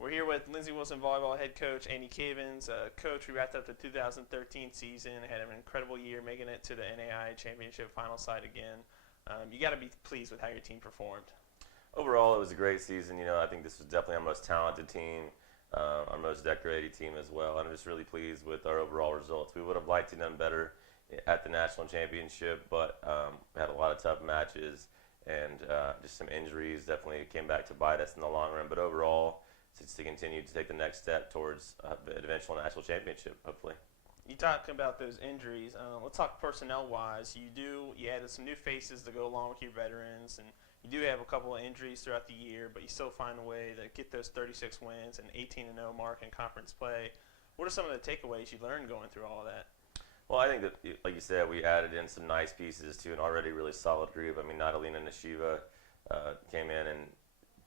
We're here with Lindsey Wilson Volleyball head coach Andy Cavins. Coach, we wrapped up the 2013 season, had an incredible year making it to the NAI championship final side again. You got to be pleased with how your team performed. Overall, it was a great season. I think this was definitely our most talented team, our most decorated team as well. And I'm just really pleased with our overall results. We would have liked to have done better at the national championship, but we had a lot of tough matches and just some injuries definitely came back to bite us in the long run. But overall, it's to continue to take the next step towards the eventual national championship, hopefully. You talk about those injuries. Let's talk personnel-wise. You added some new faces to go along with your veterans, and you do have a couple of injuries throughout the year, but you still find a way to get those 36 wins and 18-0 mark in conference play. What are some of the takeaways you learned going through all of that? Well, I think that, like you said, we added in some nice pieces to an already really solid group. I mean, Natalina Nishiva came in and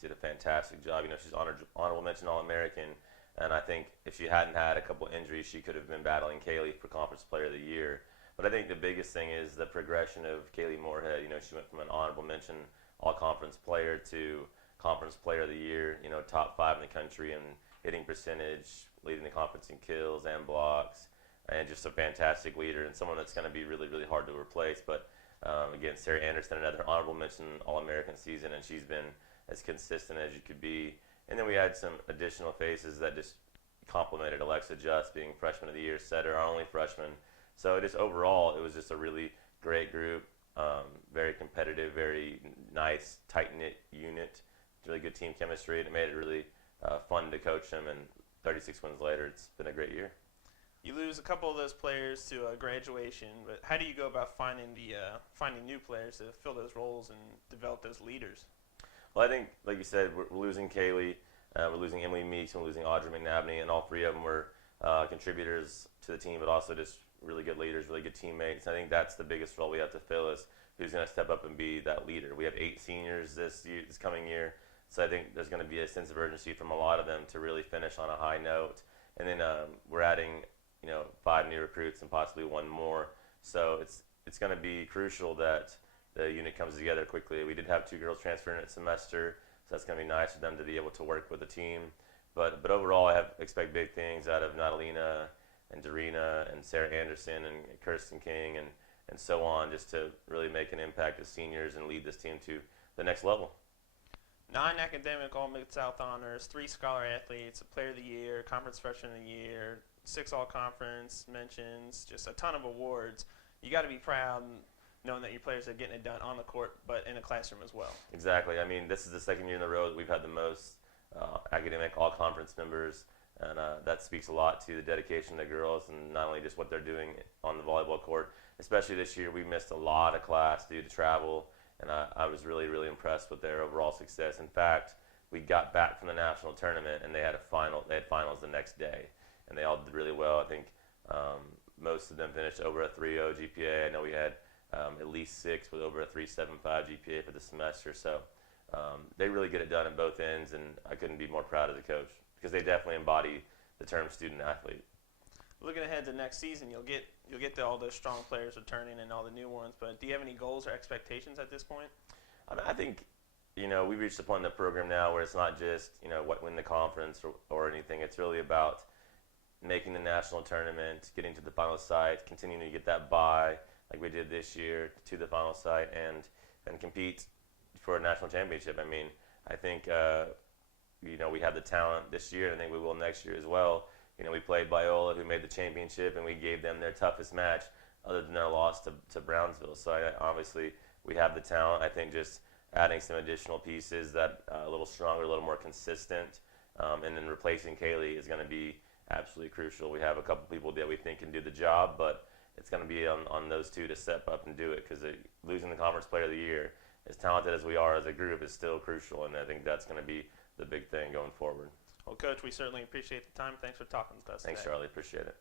did a fantastic job. She's honorable mention All-American, and I think if she hadn't had a couple injuries, she could have been battling Kaylee for Conference Player of the Year. But I think the biggest thing is the progression of Kaylee Moorhead. She went from an honorable mention All-Conference player to Conference Player of the Year, top 5 in the country in hitting percentage, leading the conference in kills and blocks, and just a fantastic leader and someone that's going to be really, really hard to replace. But again, Sarah Anderson, another honorable mention All-American season, and she's been as consistent as you could be. And then we had some additional faces that just complemented Alexa Just being Freshman of the Year setter, our only freshman. So just overall, it was just a really great group, very competitive, very nice, tight-knit unit, really good team chemistry, and it made it really fun to coach them. And 36 wins later, it's been a great year. You lose a couple of those players to graduation, but how do you go about finding new players to fill those roles and develop those leaders? Well, I think, like you said, we're losing Kaylee, we're losing Emily Meeks, and we're losing Audrey McNabney, and all three of them were contributors to the team, but also just really good leaders, really good teammates. I think that's the biggest role we have to fill is who's going to step up and be that leader. We have 8 seniors this coming year, so I think there's going to be a sense of urgency from a lot of them to really finish on a high note. And then we're adding 5 new recruits and possibly 1 more. So it's going to be crucial that the unit comes together quickly. We did have 2 girls transfer in a semester, so that's going to be nice for them to be able to work with the team. But overall, I expect big things out of Natalina and Darina and Sarah Anderson and Kirsten King and so on, just to really make an impact as seniors and lead this team to the next level. 9 academic All-Mid-South honors, 3 scholar athletes, a Player of the Year, Conference Freshman of the Year, 6 All-Conference mentions, just a ton of awards. You got to be proud knowing that your players are getting it done on the court, but in the classroom as well. Exactly. I mean, this is the second year in a row that we've had the most academic All-Conference members, and that speaks a lot to the dedication of the girls and not only just what they're doing on the volleyball court. Especially this year, we missed a lot of class due to travel, and I was really, really impressed with their overall success. In fact, we got back from the national tournament, and they had finals the next day, and they all did really well. I think most of them finished over a 3.0 GPA. I know we had at least 6 with over a 3.75 GPA for the semester. So they really get it done in both ends, and I couldn't be more proud as a coach because they definitely embody the term student athlete. Looking ahead to next season, you'll get to all those strong players returning and all the new ones. But do you have any goals or expectations at this point? I think we've reached the point in the program now where it's not just what win the conference or anything. It's really about making the national tournament, getting to the final site, continuing to get that bye like we did this year to the final site, and compete for a national championship. I mean, I think we have the talent this year, and I think we will next year as well. We played Biola, who made the championship, and we gave them their toughest match other than their loss to Brownsville. So obviously we have the talent. I think just adding some additional pieces that a little stronger, a little more consistent, and then replacing Kaylee is going to be absolutely crucial. We have a couple people that we think can do the job, but it's going to be on those 2 to step up and do it because losing the Conference Player of the Year, as talented as we are as a group, is still crucial, and I think that's going to be the big thing going forward. Well, Coach, we certainly appreciate the time. Thanks for talking with us Thanks, today. Charlie. Appreciate it.